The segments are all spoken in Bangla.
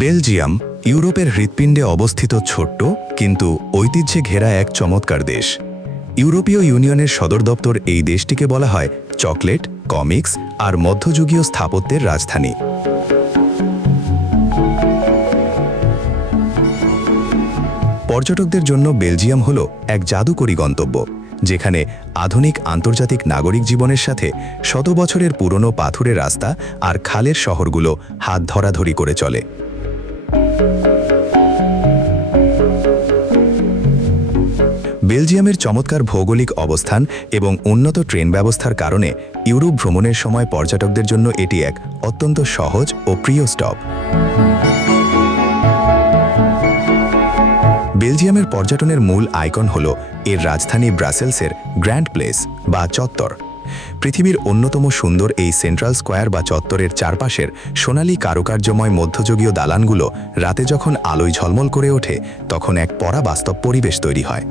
বেলজিয়াম ইউরোপের হৃৎপিণ্ডে অবস্থিত ছোট্ট কিন্তু ঐতিহ্যে ঘেরা এক চমৎকার দেশ। ইউরোপীয় ইউনিয়নের সদর দপ্তর এই দেশটিকে বলা হয় চকলেট, কমিক্স আর মধ্যযুগীয় স্থাপত্যের রাজধানী। পর্যটকদের জন্য বেলজিয়াম হল এক জাদুকরী গন্তব্য, যেখানে আধুনিক আন্তর্জাতিক নাগরিক জীবনের সাথে শত বছরের পুরনো পাথুরে রাস্তা আর খালের শহরগুলো হাত ধরাধরি করে চলে। বেলজিয়ামের চমৎকার ভৌগোলিক অবস্থান এবং উন্নত ট্রেন ব্যবস্থার কারণে ইউরোপ ভ্রমণের সময় পর্যটকদের জন্য এটি এক অত্যন্ত সহজ ও প্রিয় স্টপ। বেলজিয়ামের পর্যটনের মূল আইকন হল এর রাজধানী ব্রাসেলসের গ্র্যান্ড প্লেস বা চত্বর। পৃথিবীর অন্যতম সুন্দর এই সেন্ট্রাল স্কোয়ার বা চত্বরের চারপাশের সোনালী কারুকার্যময় মধ্যযুগীয় দালানগুলো রাতে যখন আলোয় ঝলমল করে ওঠে, তখন এক পরাবাস্তব পরিবেশ তৈরি হয়।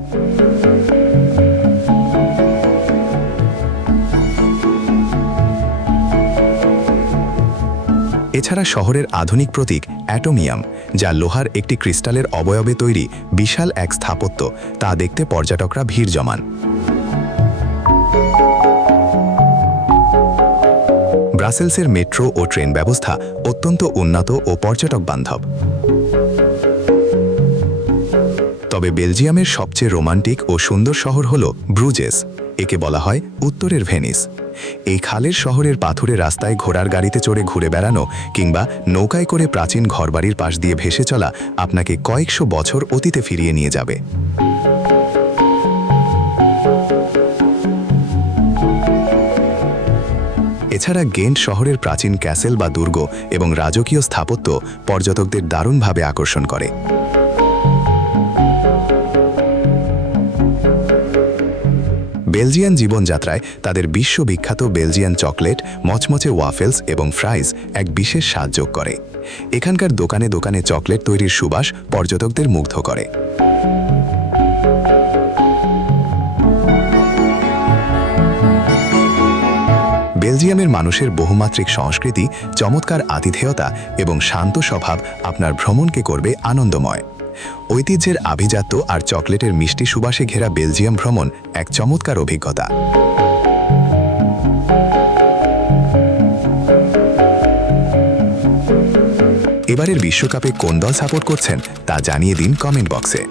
এছাড়া শহরের আধুনিক প্রতীক অ্যাটোমিয়াম, যা লোহার একটি ক্রিস্টালের অবয়বে তৈরি বিশাল এক স্থাপত্য, তা দেখতে পর্যটকরা ভিড় জমান। ব্রাসেলসের মেট্রো ও ট্রেন ব্যবস্থা অত্যন্ত উন্নত ও পর্যটক বান্ধব। তবে বেলজিয়ামের সবচেয়ে রোমান্টিক ও সুন্দর শহর হল ব্রুজেস। একে বলা হয় উত্তরের ভেনিস। এই খালের শহরের পাথুরে রাস্তায় ঘোড়ার গাড়িতে চড়ে ঘুরে বেড়ানো কিংবা নৌকায় করে প্রাচীন ঘরবাড়ির পাশ দিয়ে ভেসে চলা আপনাকে কয়েকশো বছর অতীতে ফিরিয়ে নিয়ে যাবে। এছাড়া গেন্ট শহরের প্রাচীন ক্যাসেল বা দুর্গ এবং রাজকীয় স্থাপত্য পর্যটকদের দারুণভাবে আকর্ষণ করে। বেলজিয়ান জীবনযাত্রায় তাদের বিশ্ববিখ্যাত বেলজিয়ান চকলেট, মচমচে ওয়াফেলস এবং ফ্রাইজ এক বিশেষ স্বাদ যোগ করে। এখানকার দোকানে দোকানে চকলেট তৈরির সুবাস পর্যটকদের মুগ্ধ করে। বেলজিয়ামের মানুষের বহুমাত্রিক সংস্কৃতি, চমৎকার আতিথেয়তা এবং শান্ত স্বভাব আপনার ভ্রমণকে করবে আনন্দময়। ঐতিহ্যের আভিজাত্য আর চকলেটের মিষ্টি সুবাসে ঘেরা বেলজিয়াম ভ্রমণ এক চমৎকার অভিজ্ঞতা। এবারের বিশ্বকাপে কোন দল সাপোর্ট করছেন তা জানিয়ে দিন কমেন্ট বক্সে।